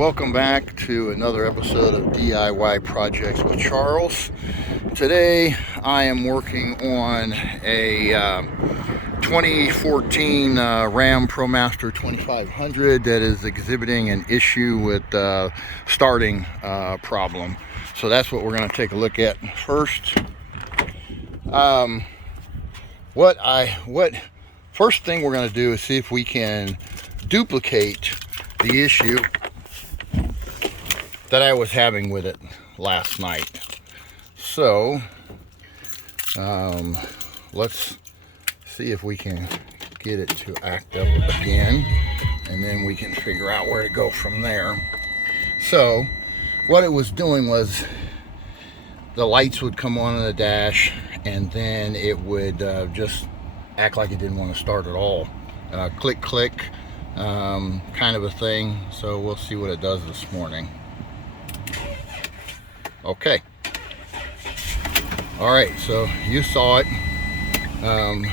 Welcome back to another episode of DIY Projects with Charles. Today I am working on a 2014 Ram Promaster 2500 that is exhibiting an issue with starting problem. So that's what we're going to take a look at first. First thing we're going to do is see if we can duplicate the issue that I was having with it last night. So let's see if we can get it to act up again, and then we can figure out where to go from there. So what it was doing was the lights would come on in the dash, and then it would just act like it didn't want to start at all. Click click kind of a thing. So we'll see what it does this morning. Okay, all right, so you saw it.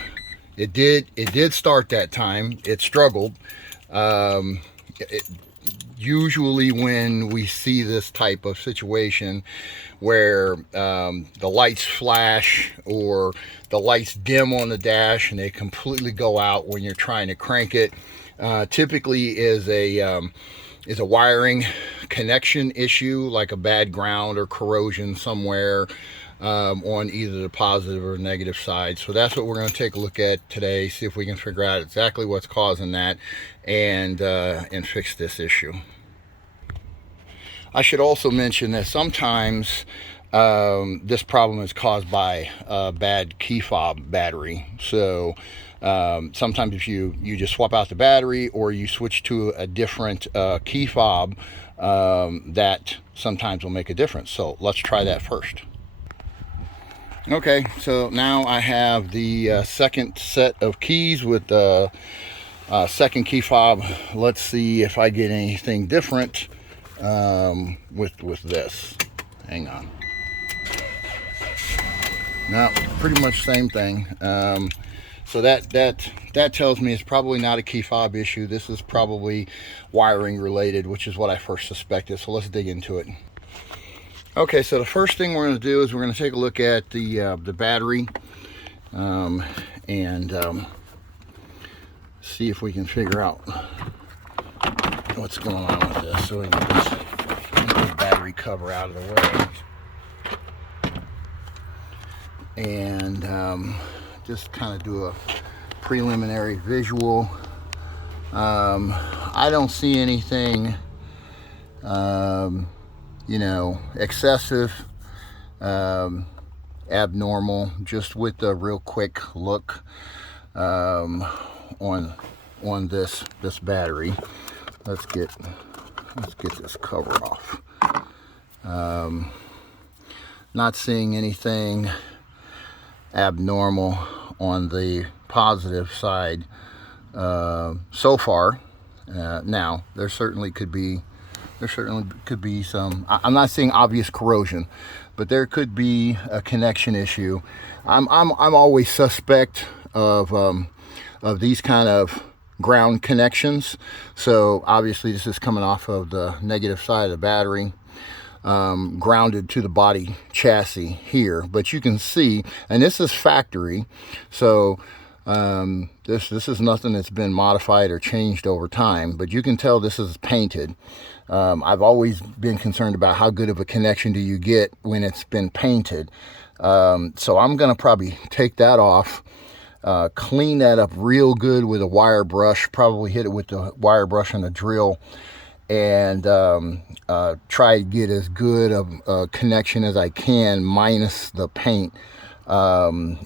It did start that time. It struggled. Usually when we see this type of situation where the lights flash or the lights dim on the dash and they completely go out when you're trying to crank it, typically is a wiring connection issue, like a bad ground or corrosion somewhere on either the positive or negative side. So that's what we're going to take a look at today, see if we can figure out exactly what's causing that and fix this issue. I should also mention that sometimes this problem is caused by a bad key fob battery. So sometimes if you just swap out the battery or you switch to a different key fob, that sometimes will make a difference. So let's try that first. Okay, so now I have the second set of keys with the second key fob. Let's see if I get anything different with this. Hang on. No, pretty much same thing. So that tells me it's probably not a key fob issue. This is probably wiring related, which is what I first suspected. So let's dig into it. Okay, so the first thing we're going to do is we're going to take a look at the battery and see if we can figure out what's going on with this. So we can just get the battery cover out of the way and just kind of do a preliminary visual. I don't see anything excessive, abnormal, just with a real quick look on this battery. Let's get this cover off. Not seeing anything abnormal on the positive side so far. Now there certainly could be some. I'm not seeing obvious corrosion, but there could be a connection issue. I'm always suspect of these kind of ground connections. So obviously this is coming off of the negative side of the battery, grounded to the body chassis here. But you can see, and this is factory, so this is nothing that's been modified or changed over time, but you can tell this is painted. I've always been concerned about how good of a connection do you get when it's been painted. So I'm going to probably take that off, clean that up real good with a wire brush, probably hit it with the wire brush and a drill, and try to get as good of a connection as I can minus the paint on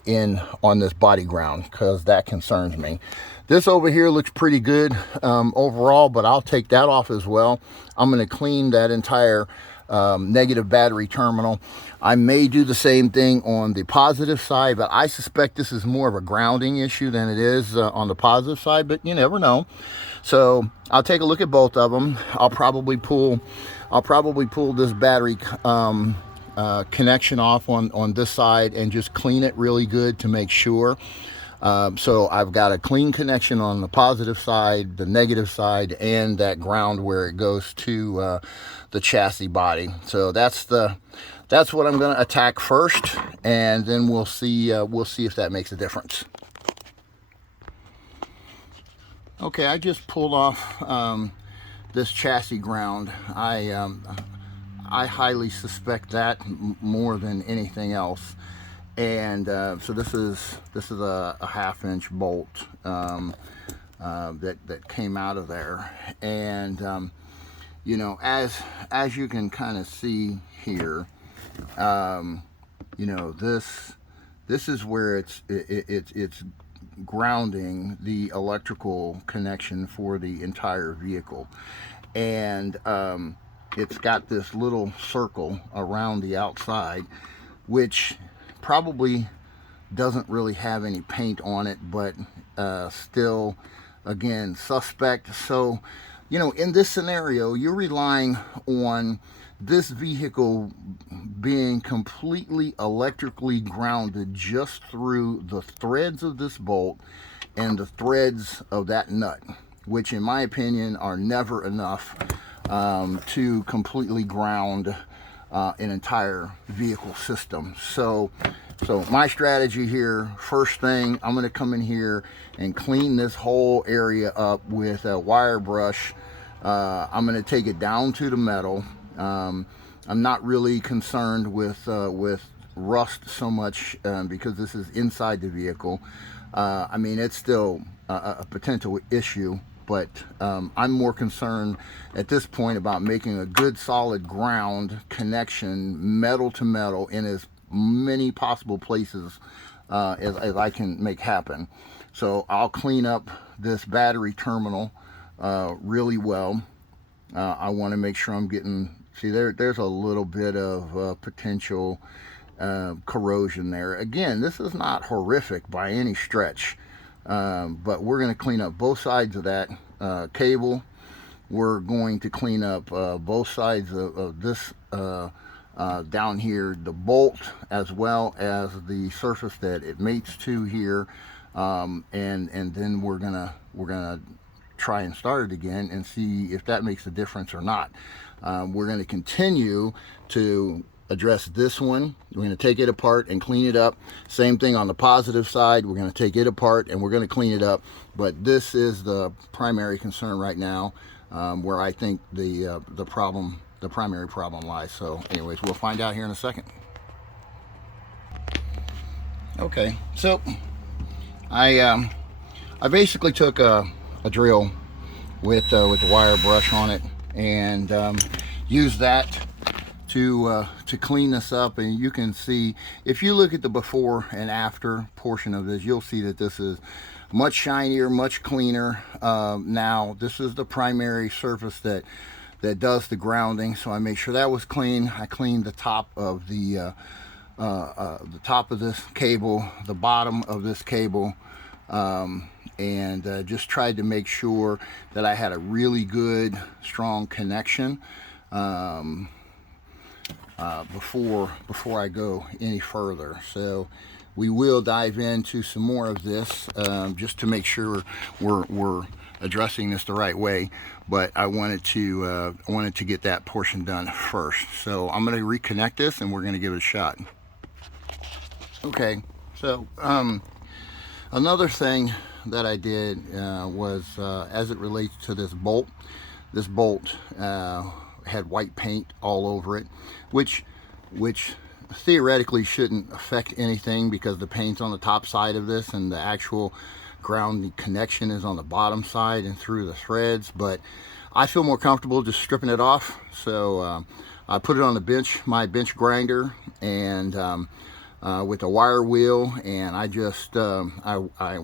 this body ground, because that concerns me. This over here looks pretty good overall, but I'll take that off as well. I'm going to clean that entire negative battery terminal. I may do the same thing on the positive side, but I suspect this is more of a grounding issue than it is on the positive side, but you never know. So I'll take a look at both of them. I'll probably pull this battery connection off on this side and just clean it really good to make sure. So I've got a clean connection on the positive side, the negative side, and that ground where it goes to the chassis body. So that's what I'm going to attack first, and then we'll see if that makes a difference. Okay, I just pulled off this chassis ground. I highly suspect that more than anything else. And so this is a 1/2-inch bolt that came out of there. And you know, as you can kind of see here, you know, this is where it's grounding the electrical connection for the entire vehicle. And it's got this little circle around the outside, which probably doesn't really have any paint on it, but still, again, suspect. So, you know, in this scenario, you're relying on this vehicle being completely electrically grounded just through the threads of this bolt and the threads of that nut, which in my opinion are never enough to completely ground an entire vehicle system. So my strategy here, first thing, I'm going to come in here and clean this whole area up with a wire brush. I'm going to take it down to the metal. I'm not really concerned with rust so much because this is inside the vehicle. I mean, it's still a potential issue, but I'm more concerned at this point about making a good solid ground connection, metal to metal, in as many possible places as I can make happen. So I'll clean up this battery terminal really well. I want to make sure I'm getting, see there's a little bit of potential corrosion there. Again, this is not horrific by any stretch. But we're going to clean up both sides of that cable. We're going to clean up both sides of this down here, the bolt, as well as the surface that it mates to here, and then we're gonna try and start it again and see if that makes a difference or not. We're going to continue to address this one. We're going to take it apart and clean it up. Same thing on the positive side. We're going to take it apart and we're going to clean it up. But this is the primary concern right now, where I think the primary problem lies. So anyways, we'll find out here in a second. Okay, so I basically took a drill with the wire brush on it and used that to clean this up. And you can see, if you look at the before and after portion of this, you'll see that this is much shinier, much cleaner. Now this is the primary surface that does the grounding, so I made sure that was clean. I cleaned the top of the top of this cable, the bottom of this cable, and just tried to make sure that I had a really good strong connection before I go any further. So we will dive into some more of this just to make sure we're addressing this the right way, but I wanted to get that portion done first. So I'm going to reconnect this and we're going to give it a shot. Okay, so another thing that I did was as it relates to this bolt. This bolt had white paint all over it, which theoretically shouldn't affect anything because the paint's on the top side of this and the actual ground connection is on the bottom side and through the threads. But I feel more comfortable just stripping it off, so I put it on the bench, my bench grinder, and with a wire wheel, and I just I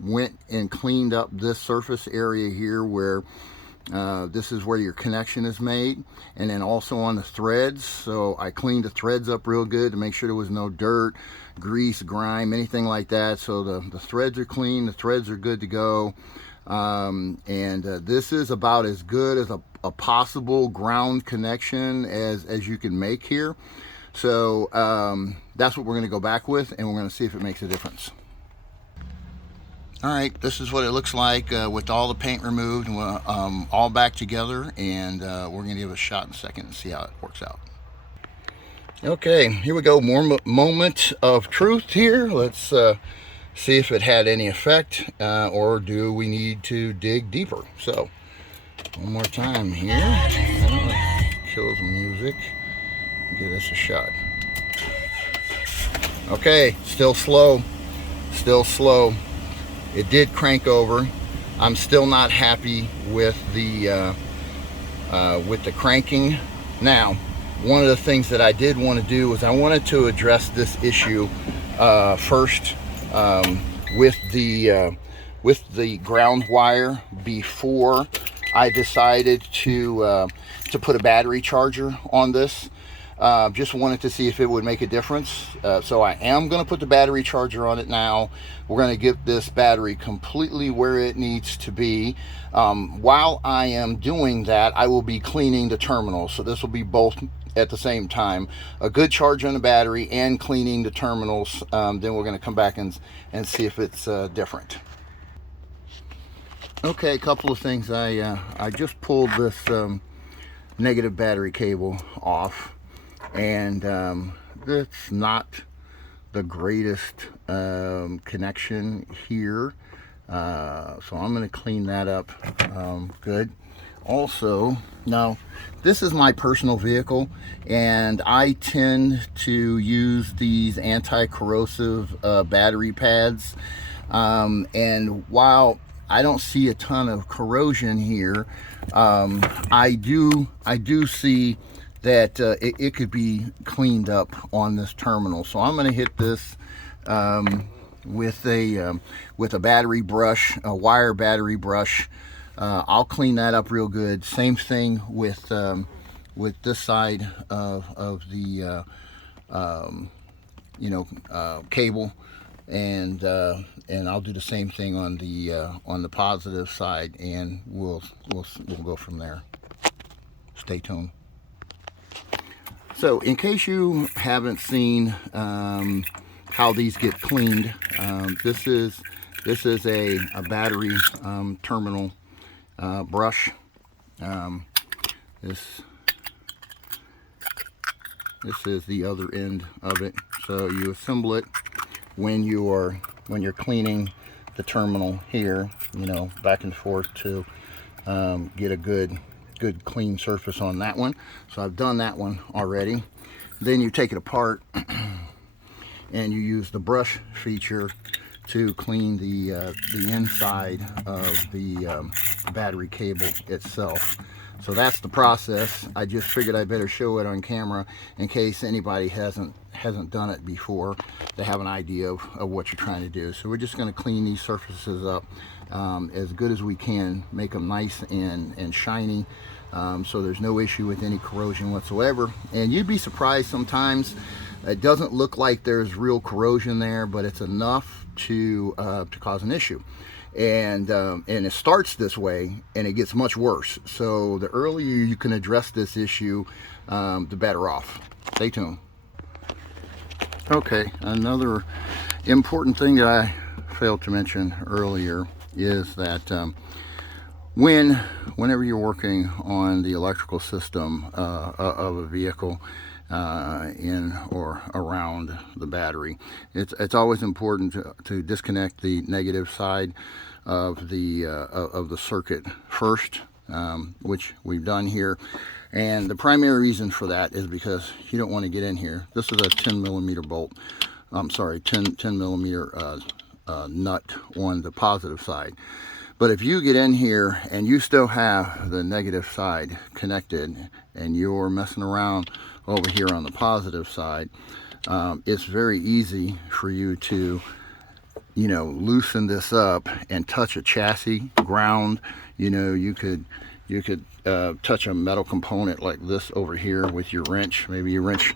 went and cleaned up this surface area here where this is where your connection is made, and then also on the threads. So I cleaned the threads up real good to make sure there was no dirt, grease, grime, anything like that. So the threads are clean, the threads are good to go. And this is about as good as a possible ground connection as you can make here. So that's what we're going to go back with, and we're going to see if it makes a difference. All right, this is what it looks like with all the paint removed and all back together, and we're going to give it a shot in a second and see how it works out. Okay, here we go. More moment of truth here. Let's see if it had any effect, or do we need to dig deeper. So, one more time here. Kill the music. Give this a shot. Okay, still slow. Still slow. It did crank over. I'm still not happy with the cranking. Now, one of the things that I did want to do was I wanted to address this issue first with the ground wire before I decided to put a battery charger on this. Just wanted to see if it would make a difference. So I am going to put the battery charger on it now. We're going to get this battery completely where it needs to be. While I am doing that, I will be cleaning the terminals. So this will be both at the same time. A good charge on the battery and cleaning the terminals. Then we're going to come back and see if it's different. Okay, a couple of things. I just pulled this negative battery cable off. And that's not the greatest connection here, so I'm going to clean that up good. Also, now this is my personal vehicle, and I tend to use these anti-corrosive battery pads, and while I don't see a ton of corrosion here, I do see that it could be cleaned up on this terminal. So I'm going to hit this with a battery brush, a wire battery brush. I'll clean that up real good. Same thing with this side of the cable, and I'll do the same thing on the positive side, and we'll go from there. Stay tuned. So, in case you haven't seen how these get cleaned, this is a battery terminal brush. This is the other end of it. So you assemble it when you're cleaning the terminal here, back and forth to get a good clean surface on that one. So I've done that one already. Then you take it apart and you use the brush feature to clean the inside of the battery cable itself. So that's the process. I just figured I better show it on camera in case anybody hasn't done it before. They have an idea of what you're trying to do. So we're just going to clean these surfaces up as good as we can, make them nice and shiny, so there's no issue with any corrosion whatsoever. And you'd be surprised sometimes. It doesn't look like there's real corrosion there, but it's enough to cause an issue. And it starts this way and it gets much worse. So the earlier you can address this issue, the better off. Stay tuned. Okay, another important thing that I failed to mention earlier is that whenever you're working on the electrical system of a vehicle, in or around the battery, it's always important to disconnect the negative side of the circuit first, which we've done here. And the primary reason for that is because you don't want to get in here. This is a 10 millimeter bolt. I'm sorry, 10 millimeter nut on the positive side. But if you get in here and you still have the negative side connected and you're messing around over here on the positive side, it's very easy for you to loosen this up and touch a chassis ground. You could touch a metal component like this over here with your wrench. Maybe your wrench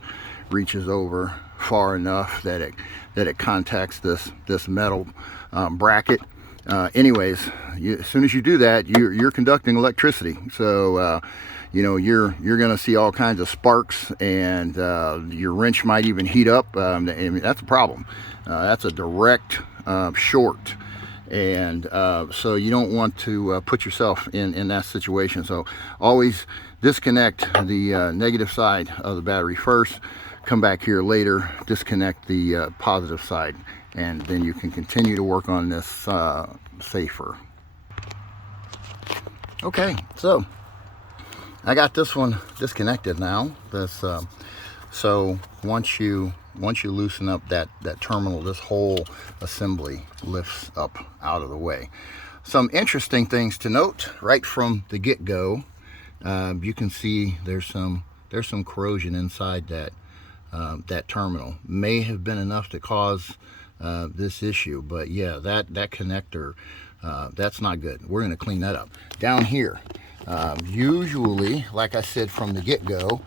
reaches over far enough that it contacts this metal bracket. Anyways, as soon as you do that, you're conducting electricity. So you're going to see all kinds of sparks, and your wrench might even heat up. I mean, that's a problem. That's a direct short, And so you don't want to put yourself in that situation. So always disconnect the negative side of the battery first, come back here later, disconnect the positive side, and then you can continue to work on this safer. Okay, so I got this one disconnected now. So once you loosen up that terminal, this whole assembly lifts up out of the way. Some interesting things to note right from the get-go. You can see there's some corrosion inside that terminal. May have been enough to cause this issue, but yeah, that connector, that's not good. We're going to clean that up. Down here, usually, like I said from the get-go,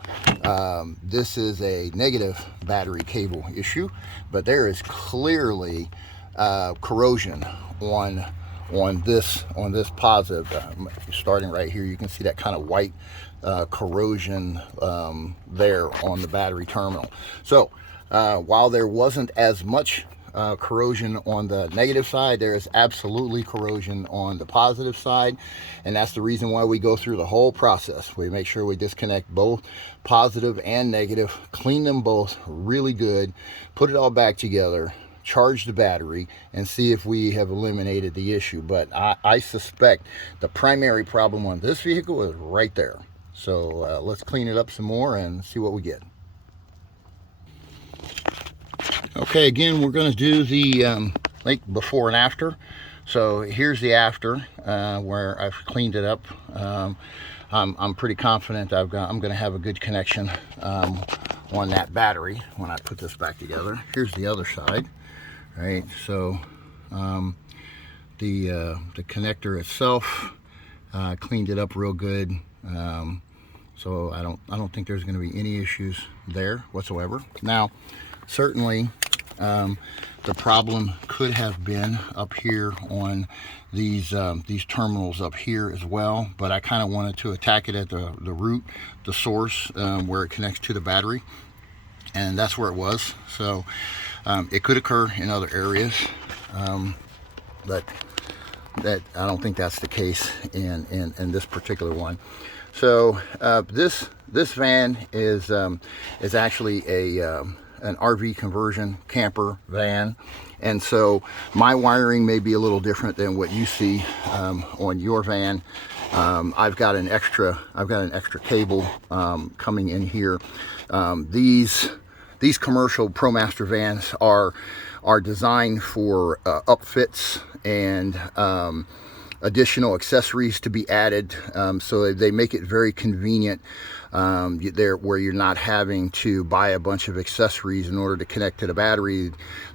this is a negative battery cable issue, but there is clearly corrosion on this positive. Starting right here, you can see that kind of white corrosion there on the battery terminal. So while there wasn't as much corrosion on the negative side, there is absolutely corrosion on the positive side, and that's the reason why we go through the whole process. We make sure we disconnect both positive and negative, clean them both really good, put it all back together, charge the battery, and see if we have eliminated the issue. But I suspect the primary problem on this vehicle is right there. So let's clean it up some more and see what we get. Okay, again, we're going to do the like before and after. So here's the after, where I've cleaned it up. I'm pretty confident I'm going to have a good connection on that battery when I put this back together. Here's the other side, right? So the connector itself, cleaned it up real good. So I don't think there's going to be any issues there whatsoever. Now, certainly, the problem could have been up here on these terminals up here as well, but I kind of wanted to attack it at the root, the source, where it connects to the battery, and that's where it was. So it could occur in other areas, but I don't think that's the case in this particular one. So this van is actually an RV conversion camper van, and so my wiring may be a little different than what you see on your van. I've got an extra cable coming in here. These commercial ProMaster vans are designed for upfits and additional accessories to be added, so they make it very convenient where you're not having to buy a bunch of accessories in order to connect to the battery.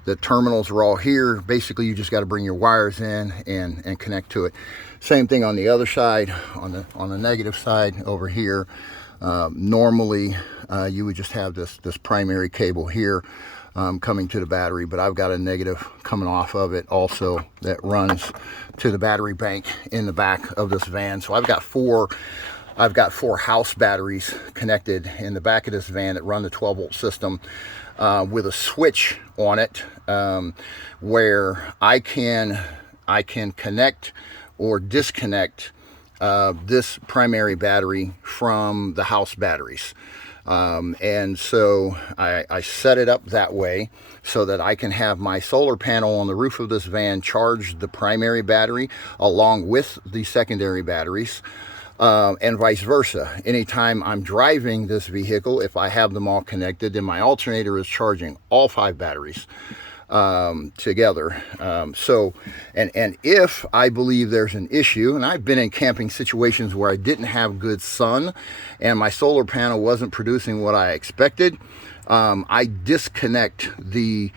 The terminals are all here. Basically, you just got to bring your wires in and connect to it. Same thing on the other side, on the negative side over here. Normally you would just have this primary cable here coming to the battery, but I've got a negative coming off of it also that runs to the battery bank in the back of this van. So I've got four house batteries connected in the back of this van that run the 12-volt system with a switch on it, where I can connect or disconnect this primary battery from the house batteries. And so I set it up that way so that I can have my solar panel on the roof of this van charge the primary battery along with the secondary batteries, and vice versa. Anytime I'm driving this vehicle, if I have them all connected, then my alternator is charging all 5 batteries together. So if I believe there's an issue, and I've been in camping situations where I didn't have good sun and my solar panel wasn't producing what I expected, I disconnect the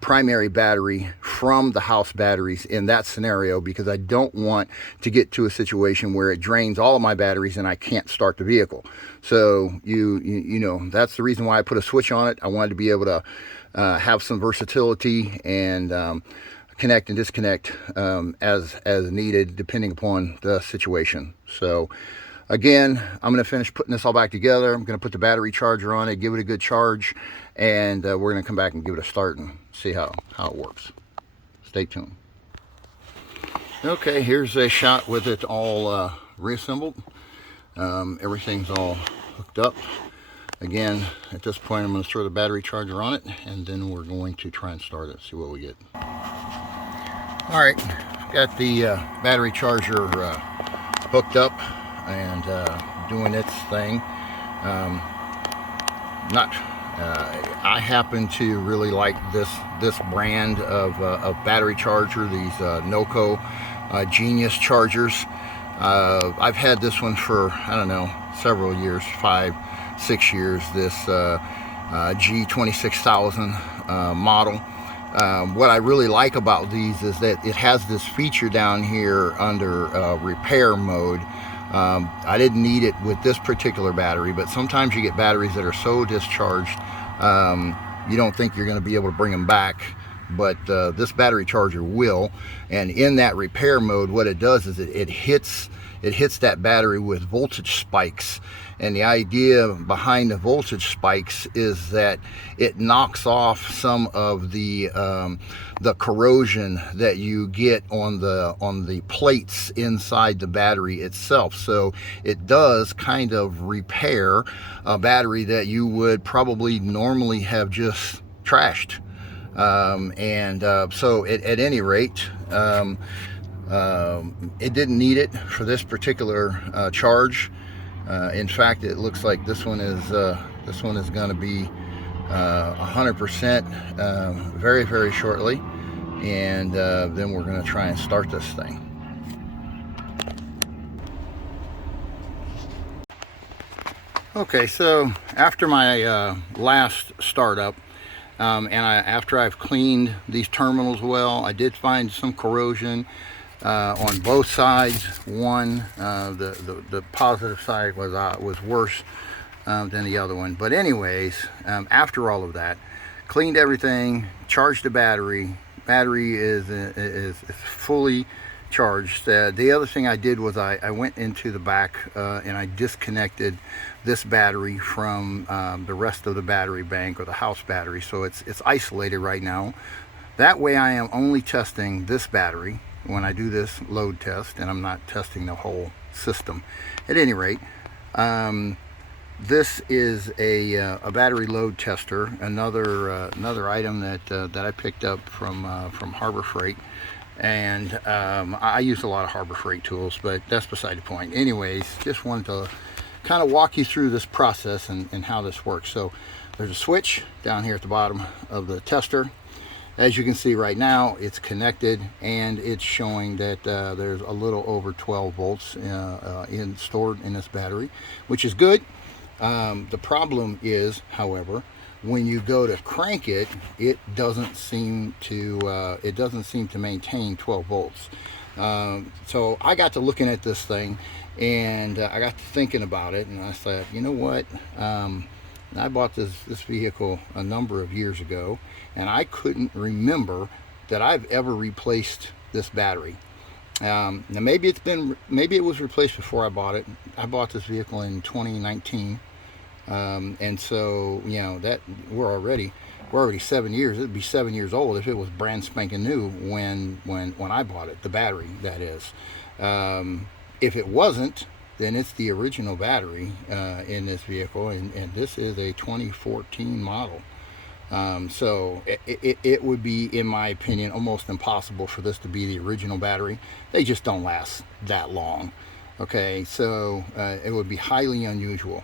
primary battery from the house batteries in that scenario, because I don't want to get to a situation where it drains all of my batteries and I can't start the vehicle. So you know, that's the reason why I put a switch on it. I wanted to be able to have some versatility and connect and disconnect as needed depending upon the situation. So again, I'm going to finish putting this all back together. I'm going to put the battery charger on it, give it a good charge, and we're going to come back and give it a start and see how it works. Stay tuned. Okay, here's a shot with it all reassembled. Everything's all hooked up. Again, at this point I'm going to throw the battery charger on it, and then we're going to try and start it, see what we get. Alright, got the battery charger hooked up and doing its thing. I happen to really like this brand of battery charger, these Noco Genius chargers. I've had this one for, I don't know, several years, 5-6 years, this G26000 model. What I really like about these is that it has this feature down here under repair mode. I didn't need it with this particular battery, but sometimes you get batteries that are so discharged you don't think you're going to be able to bring them back, but this battery charger will. And in that repair mode, what it does is it hits that battery with voltage spikes. And the idea behind the voltage spikes is that it knocks off some of the corrosion that you get on the plates inside the battery itself. So it does kind of repair a battery that you would probably normally have just trashed. So at any rate, it didn't need it for this particular charge. In fact, it looks like this one is going to be 100% very, very shortly, and then we're going to try and start this thing. Okay, so after my last startup, after I've cleaned these terminals well, I did find some corrosion on both sides. One, the positive side was worse than the other one. But anyways, after all of that, cleaned everything, charged the battery. Battery is fully charged. The other thing I did was I went into the back and I disconnected this battery from the rest of the battery bank, or the house battery, so it's isolated right now. That way I am only testing this battery when I do this load test, and I'm not testing the whole system. At any rate, this is a battery load tester, another item that I picked up from Harbor Freight. And I use a lot of Harbor Freight tools, but that's beside the point. Anyways, just wanted to kind of walk you through this process and how this works. So there's a switch down here at the bottom of the tester. As you can see right now, it's connected, and it's showing that there's a little over 12 volts stored in this battery, which is good. The problem is, however, when you go to crank it, it doesn't seem to maintain 12 volts. So I got to looking at this thing, and I got to thinking about it, and I said, you know what? I bought this vehicle a number of years ago, and I couldn't remember that I've ever replaced this battery. Now maybe it was replaced before I bought it. I bought this vehicle in 2019, and so you know that we're already 7 years. It'd be 7 years old if it was brand spanking new when I bought it. The battery, that is. If it wasn't, then it's the original battery in this vehicle, and this is a 2014 model. So it would be, in my opinion, almost impossible for this to be the original battery. They just don't last that long. Okay, so it would be highly unusual.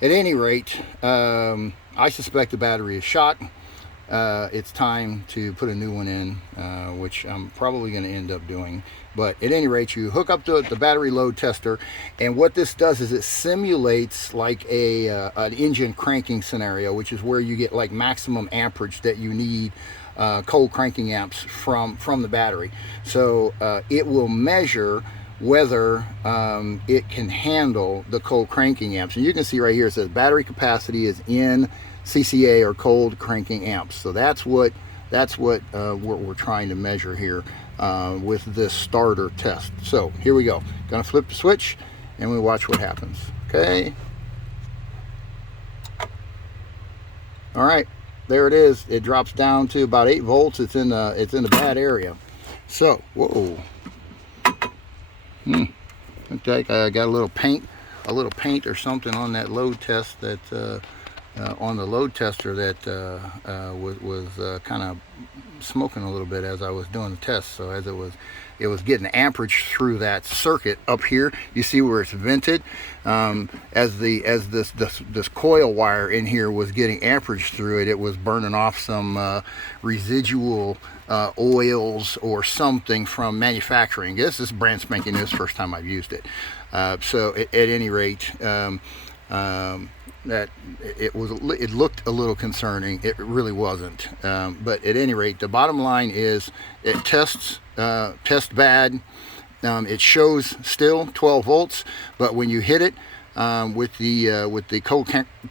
At any rate, I suspect the battery is shot. It's time to put a new one in, which I'm probably going to end up doing. But at any rate, you hook up the battery load tester, and what this does is it simulates like an engine cranking scenario, which is where you get like maximum amperage that you need cold cranking amps from the battery. So it will measure whether it can handle the cold cranking amps. And you can see right here it says battery capacity is in CCA, or cold cranking amps. So that's what we're trying to measure here with this starter test. So here we go. Gonna flip the switch and we watch what happens. Okay. All right, there it is. It drops down to about 8 volts. It's in the bad area. So whoa. Looks like I got a little paint or something on that load test that on the load tester that was kind of smoking a little bit as I was doing the test. So as it was getting amperage through that circuit up here. You see where it's vented. As this coil wire in here was getting amperage through it, it was burning off some residual oils or something from manufacturing. This is brand spanking new, first time I've used it. So at any rate, that it looked a little concerning. It really wasn't, but at any rate, the bottom line is it tests bad. It shows still 12 volts, but when you hit it with the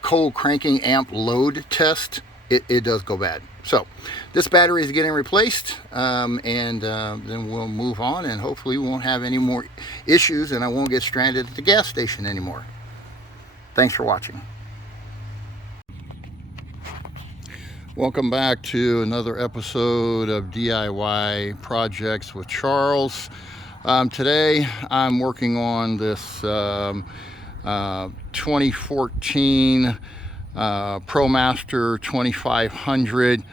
cold cranking amp load test, it does go bad. So this battery is getting replaced, and then we'll move on, and hopefully we won't have any more issues, and I won't get stranded at the gas station anymore. Thanks for watching. Welcome back to another episode of DIY Projects with Charles. Today I'm working on this 2014 ProMaster 2500.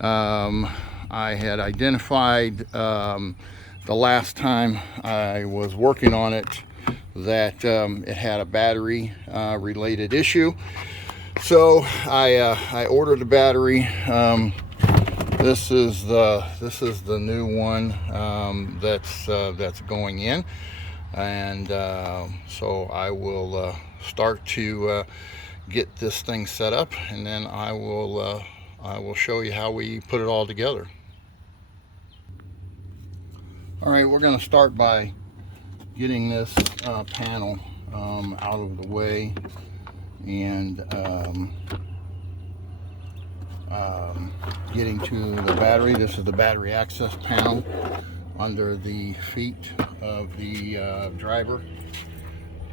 I had identified the last time I was working on it that it had a battery related issue. So I ordered a battery. This is the new one that's going in, and so I will start to get this thing set up, and then I will show you how we put it all together. All right, we're going to start by getting this panel out of the way, and getting to the battery. This is the battery access panel under the feet of the driver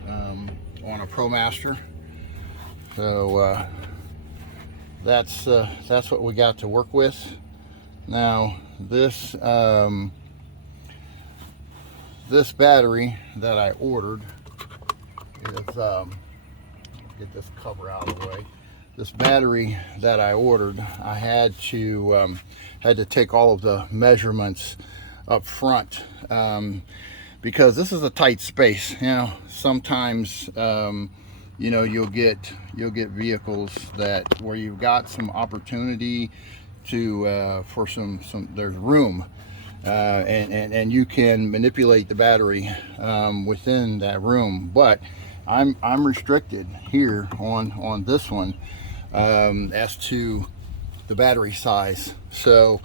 on a ProMaster. So that's what we got to work with. Now this this battery that I ordered is get this cover out of the way. This battery that I ordered, I had to take all of the measurements up front, because this is a tight space. You know, sometimes you know, you'll get vehicles that where you've got some opportunity to for some there's room, and you can manipulate the battery within that room, but I'm restricted here on this one as to the battery size. So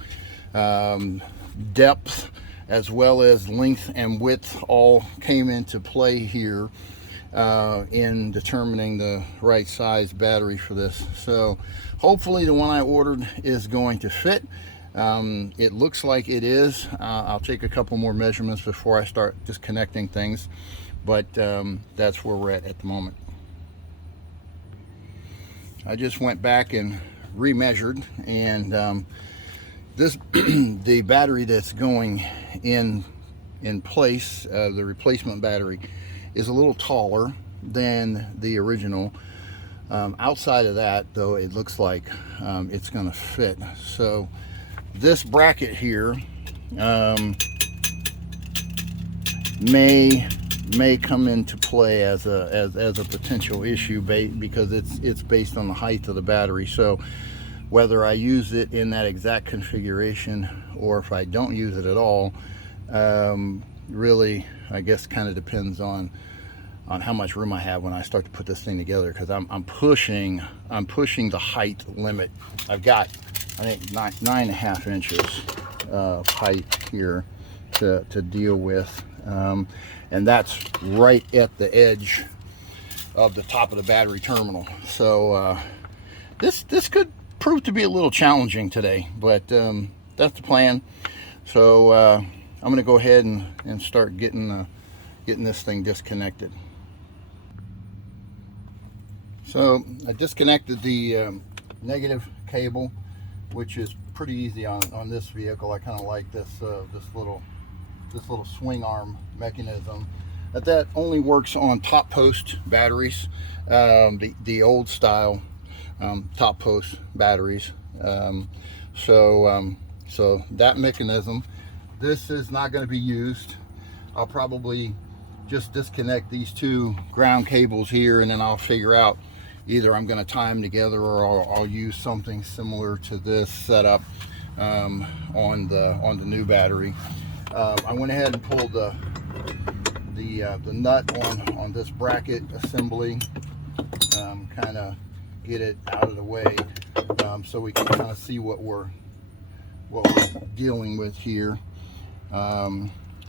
depth as well as length and width all came into play here in determining the right size battery for this. So hopefully the one I ordered is going to fit. It looks like it is. I'll take a couple more measurements before I start disconnecting things, but that's where we're at the moment. I just went back and remeasured, and this the battery that's going in place, the replacement battery, is a little taller than the original. Outside of that, though, it looks like it's going to fit. So this bracket here may come into play as a potential issue because it's based on the height of the battery. So whether I use it in that exact configuration or if I don't use it at all, really, I guess, kind of depends on how much room I have when I start to put this thing together, because I'm pushing the height limit. I've got, I think, 9.5 inches of height here to deal with, and that's right at the edge of the top of the battery terminal. So this could prove to be a little challenging today, but that's the plan. So I'm going to go ahead and start getting this thing disconnected. So I disconnected the negative cable, which is pretty easy on this vehicle. I kind of like this little swing arm mechanism. that only works on top post batteries, the old style top post batteries. So that mechanism, this is not going to be used. I'll probably just disconnect these two ground cables here, and then I'll figure out either I'm going to tie them together, or I'll use something similar to this setup on the new battery. I went ahead and pulled the nut on this bracket assembly, kind of get it out of the way, so we can kind of see what we're dealing with here.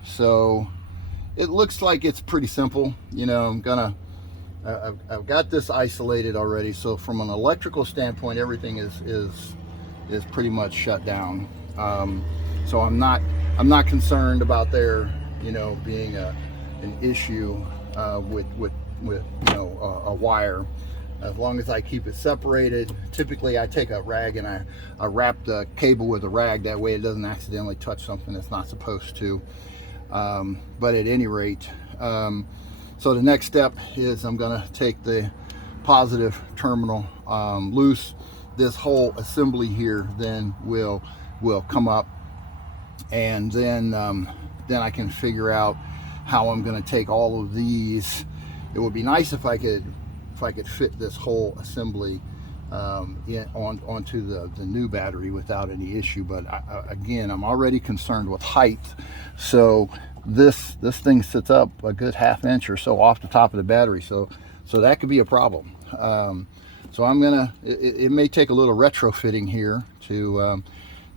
So it looks like it's pretty simple. You know, I've got this isolated already, so from an electrical standpoint, everything is pretty much shut down. So I'm not concerned about there, you know, being an issue with you know, a wire. As long as I keep it separated. Typically I take a rag and I wrap the cable with a rag, that way it doesn't accidentally touch something it's not supposed to. But at any rate, so the next step is I'm going to take the positive terminal loose. This whole assembly here then will come up, and then I can figure out how I'm going to take all of these. It would be nice if I could fit this whole assembly onto the new battery without any issue, but again, I'm already concerned with height. So this thing sits up a good ½ inch or so off the top of the battery, so that could be a problem. So I'm gonna, it may take a little retrofitting here to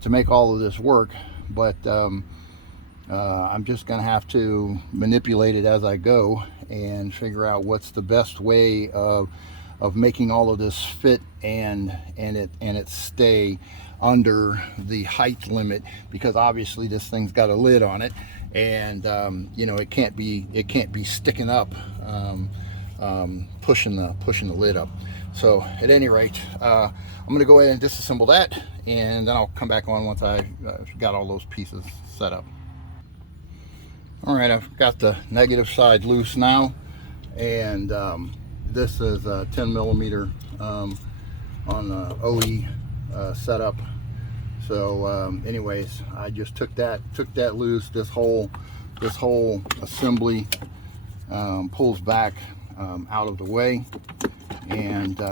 make all of this work, but I'm just gonna have to manipulate it as I go and figure out what's the best way of making all of this fit and it stay under the height limit, because obviously this thing's got a lid on it, and you know, it can't be sticking up, pushing the lid up. So at any rate, I'm going to go ahead and disassemble that, and then I'll come back on once I got all those pieces set up. All right, I've got the negative side loose now, and this is a 10 millimeter on the OE setup. So anyways, I just took that loose. This whole assembly pulls back out of the way, and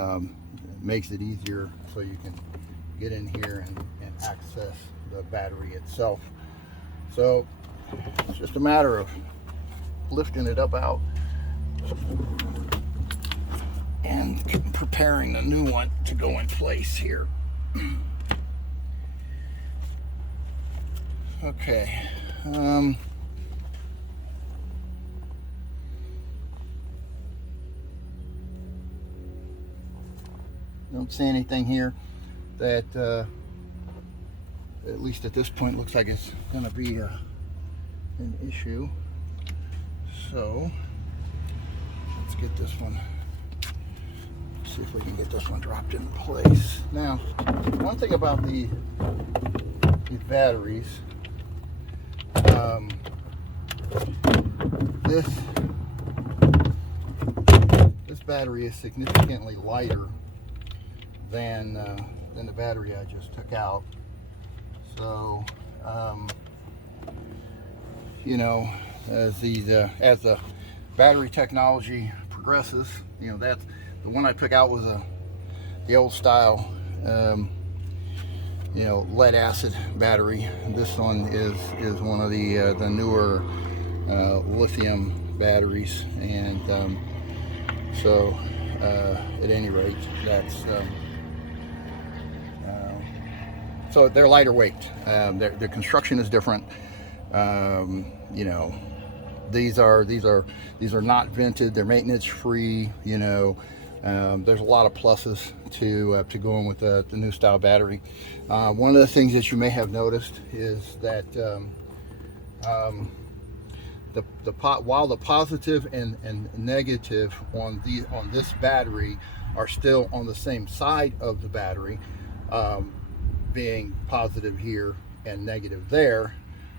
makes it easier so you can get in here and access the battery itself. So it's just a matter of lifting it up out and preparing the new one to go in place here. Okay. Don't see anything here that, at least at this point, looks like it's going to be an issue. So let's get this one. See if we can get this one dropped in place. Now, one thing about these batteries, this battery is significantly lighter than the battery I just took out. So you know, as the battery technology progresses, you know, that's the one I took out was the old style, you know, lead acid battery. This one is one of the newer lithium batteries, and so at any rate, that's so they're lighter weight. Their construction is different. You know, these are not vented. They're maintenance free. You know, there's a lot of pluses to going with the new style battery. One of the things that you may have noticed is that while the positive and negative on this battery are still on the same side of the battery, being positive here and negative there,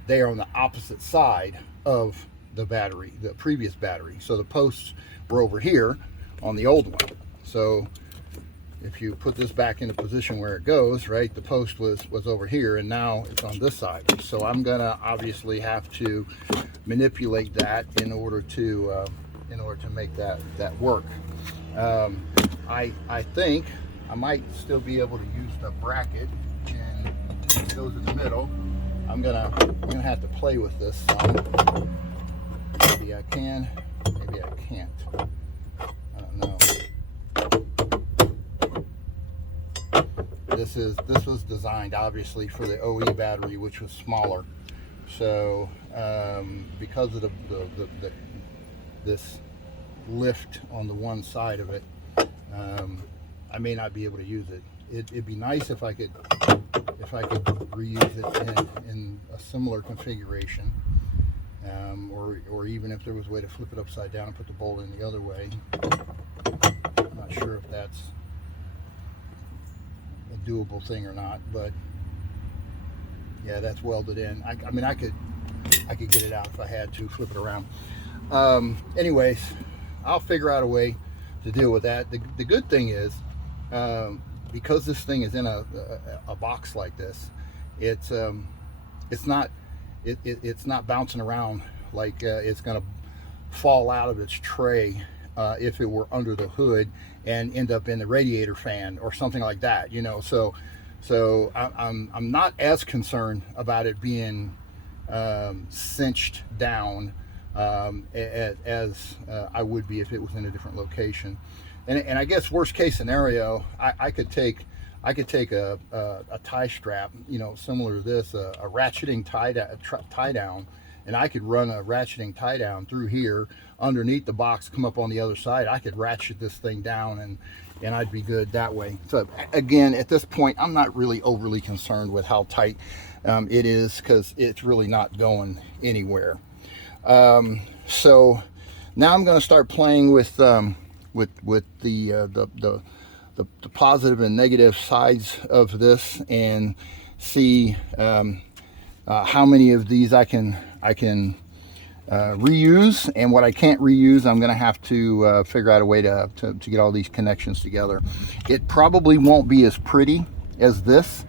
they are on the opposite side of the battery, the previous battery. So the posts were over here on the old one. So if you put this back into position where it goes, right, the post was over here, and now it's on this side. So I'm gonna obviously have to manipulate that in order to make that work. I think I might still be able to use the bracket, and it goes in the middle. I'm gonna have to play with this some. Maybe I can, maybe I can't. I don't know. This was designed obviously for the OE battery, which was smaller. So because of this lift on the one side of it, I may not be able to use it. It'd be nice if I could reuse it in a similar configuration, or even if there was a way to flip it upside down and put the bolt in the other way. I'm not sure if that's a doable thing or not, but yeah, that's welded in. I mean, I could get it out if I had to flip it around. Anyways, I'll figure out a way to deal with that. The good thing is, because this thing is in a box like this, it's not bouncing around like it's gonna fall out of its tray if it were under the hood and end up in the radiator fan or something like that, you know. So I'm not as concerned about it being cinched down as I would be if it was in a different location. And I guess worst case scenario, I could take a tie strap, you know, similar to this, a ratcheting tie down, and I could run a ratcheting tie down through here underneath the box, come up on the other side. I could ratchet this thing down, and I'd be good that way. So again, at this point, I'm not really overly concerned with how tight it is, because it's really not going anywhere. So now I'm going to start playing with the positive and negative sides of this, and see how many of these I can reuse, and what I can't reuse, I'm going to have to figure out a way to get all these connections together. It probably won't be as pretty as this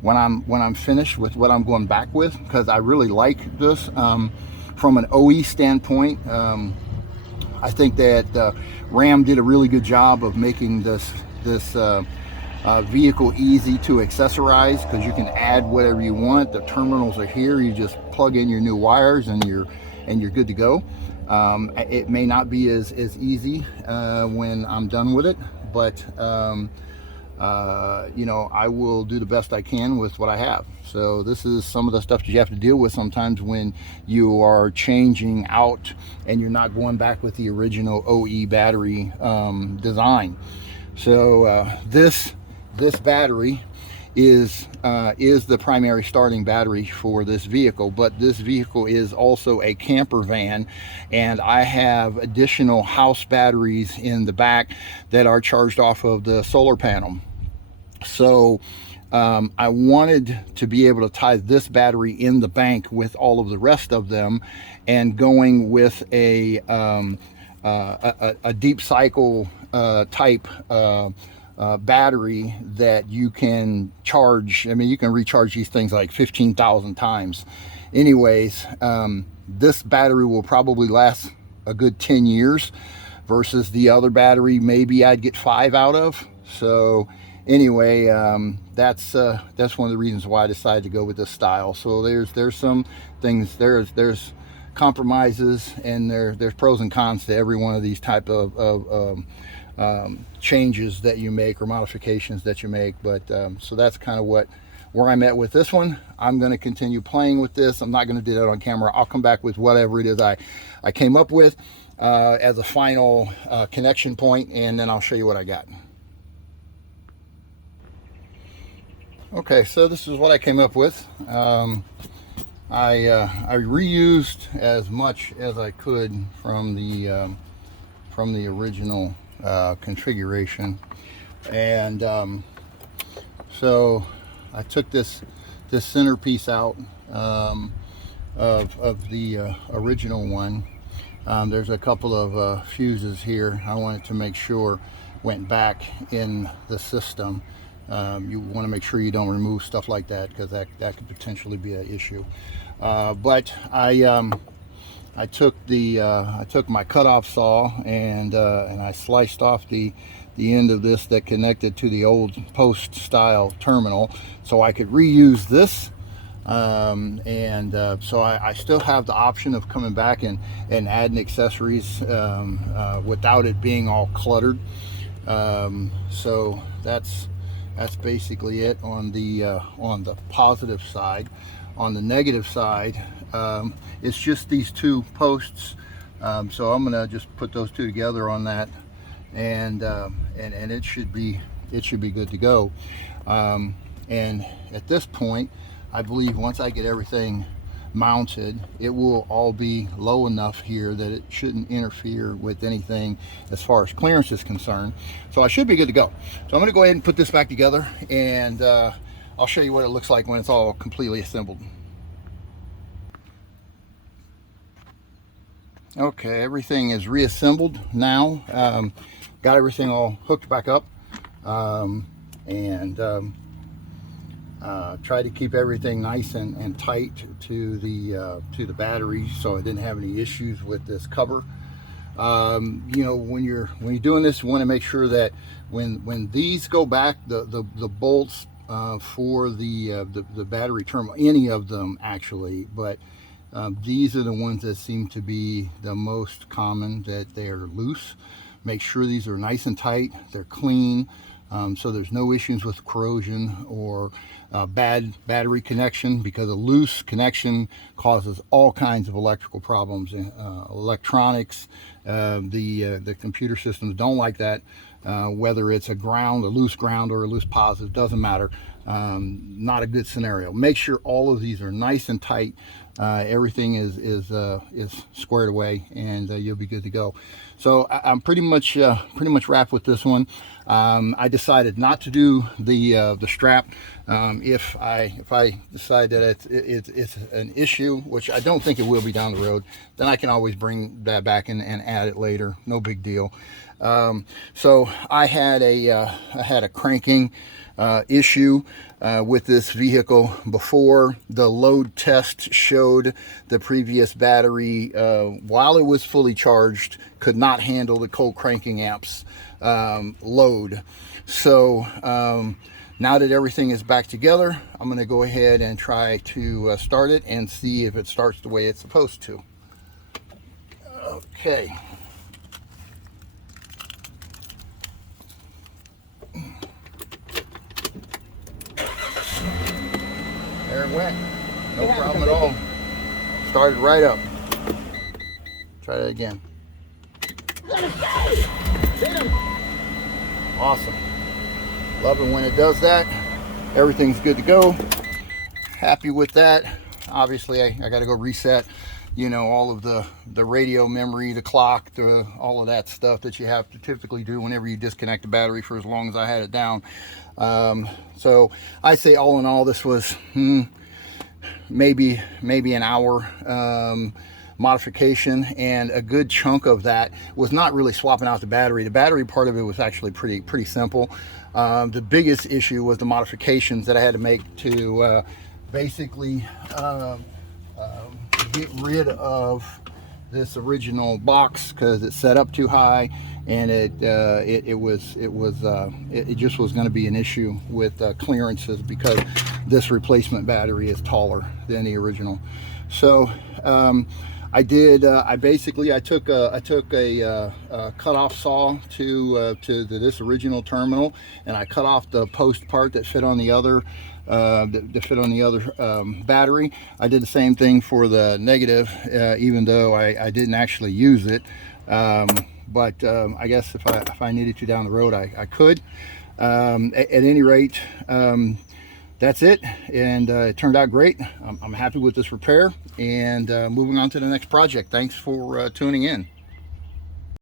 when I'm finished with what I'm going back with, because I really like this. From an OE standpoint, I think that Ram did a really good job of making this vehicle easy to accessorize, because you can add whatever you want. The terminals are here. You just plug in your new wires and you're good to go. It may not be as easy when I'm done with it, but you know, I will do the best I can with what I have. So this is some of the stuff that you have to deal with sometimes when you are changing out and you're not going back with the original OE battery design. So this battery is the primary starting battery for this vehicle, but this vehicle is also a camper van, and I have additional house batteries in the back that are charged off of the solar panel. So I wanted to be able to tie this battery in the bank with all of the rest of them, and going with a deep cycle type battery that you can charge. I mean, you can recharge these things like 15,000 times. Anyways, this battery will probably last a good 10 years versus the other battery maybe I'd get 5 out of. So anyway, that's one of the reasons why I decided to go with this style. So there's some things, there's compromises, and there's pros and cons to every one of these type of changes that you make, or modifications that you make. But so that's kind of where I'm at with this one. I'm going to continue playing with this. I'm not going to do that on camera. I'll come back with whatever it is I came up with as a final connection point, and then I'll show you what I got. Okay, so this is what I came up with. I reused as much as I could from the original configuration, and so I took this centerpiece out of the original one, There's a couple of fuses here I wanted to make sure went back in the system. You want to make sure you don't remove stuff like that, because that could potentially be an issue. But I took my cutoff saw and I sliced off the end of this that connected to the old post style terminal, so I could reuse this. So I still have the option of coming back and adding accessories without it being all cluttered. So that's basically it on the positive side. On the negative side, it's just these two posts. So I'm gonna just put those two together on that, and it should be good to go. And at this point, I believe once I get everything mounted, it will all be low enough here that it shouldn't interfere with anything as far as clearance is concerned. So I should be good to go. So I'm going to go ahead and put this back together, and I'll show you what it looks like when it's all completely assembled. Okay, everything is reassembled now. Got everything all hooked back up, try to keep everything nice and tight to the battery, so I didn't have any issues with this cover. You know, when you're doing this, you want to make sure that when these go back, the bolts for the battery terminal, any of them actually, but these are the ones that seem to be the most common, that they're loose. Make sure these are nice and tight, they're clean, so there's no issues with corrosion or bad battery connection, because a loose connection causes all kinds of electrical problems. Electronics, the computer systems don't like that. Whether it's a loose ground or a loose positive, doesn't matter. Not a good scenario. Make sure all of these are nice and tight. Everything is squared away, and you'll be good to go. So I'm pretty much wrapped with this one. I decided not to do the strap. If I decide that it's an issue, which I don't think it will be down the road, then I can always bring that back and add it later. No big deal. So I had a cranking issue with this vehicle before. The load test showed the previous battery, while it was fully charged, could not handle the cold cranking amps load. So now that everything is back together, I'm going to go ahead and try to start it and see if it starts the way it's supposed to. Okay. There it went. No problem at all. Started right up. Try that again. Awesome. Love it when it does that. Everything's good to go. Happy with that. Obviously, I got to go reset, you know, all of the radio memory, the clock, all of that stuff that you have to typically do whenever you disconnect the battery, for as long as I had it down. So I say all in all, this was maybe an hour modification, and a good chunk of that was not really swapping out the battery. The battery part of it was actually pretty simple. The biggest issue was the modifications that I had to make to basically get rid of this original box, because it's set up too high, and it just was going to be an issue with clearances, because this replacement battery is taller than the original. So I took a cut-off saw to this original terminal, and I cut off the post part that fit on the other battery. I did the same thing for the negative, even though I didn't actually use it. But I guess if I needed to down the road, I could. At any rate, that's it, and it turned out great. I'm happy with this repair, and moving on to the next project. Thanks for tuning in.